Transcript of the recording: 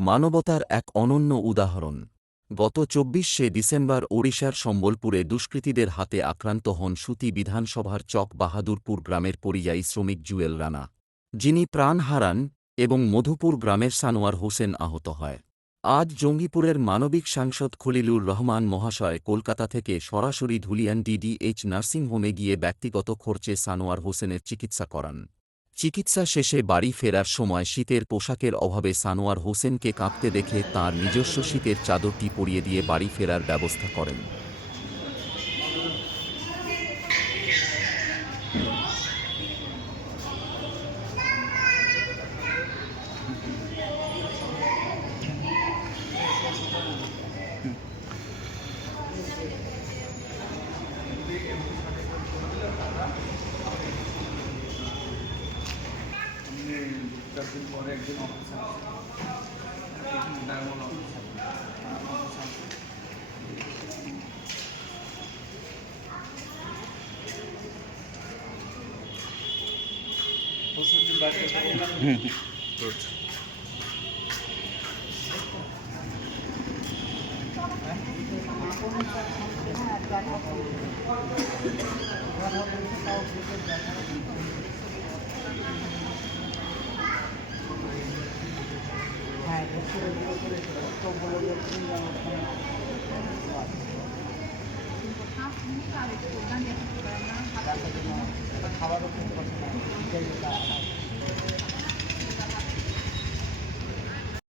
মানবতার এক অনন্য উদাহরণ। গত চব্বিশে ডিসেম্বর ওড়িশার সম্বলপুরে দুষ্কৃতীদের হাতে আক্রান্ত হন সুতি বিধানসভার চক বাহাদুরপুর গ্রামের পরিযায়ী শ্রমিক জুয়েল রানা। যিনি প্রাণ হারান এবং মধুপুর গ্রামের সানোয়ার হোসেন আহত হয়। আজ জঙ্গিপুরের মানবিক সাংসদ খলিলুর রহমান মহাশয় কলকাতা থেকে সরাসরি ধুলিয়ান ডিডিএইচ নার্সিংহোমে গিয়ে ব্যক্তিগত খরচে সানোয়ার হোসেনের চিকিৎসা করান। চিকিৎসা শেষে বাড়ি ফেরার সময় শীতের পোশাকের অভাবে সানোয়ার হোসেনকে কাঁপতে দেখে তার নিজস্ব শীতের চাদরটি পরিয়ে দিয়ে বাড়ি ফেরার ব্যবস্থা করেন। চারদিন পরে একদিন অফিস ডায়মন্ড অফিস পরশুদিন বাড়িতে খাবারও খেতে পারছি না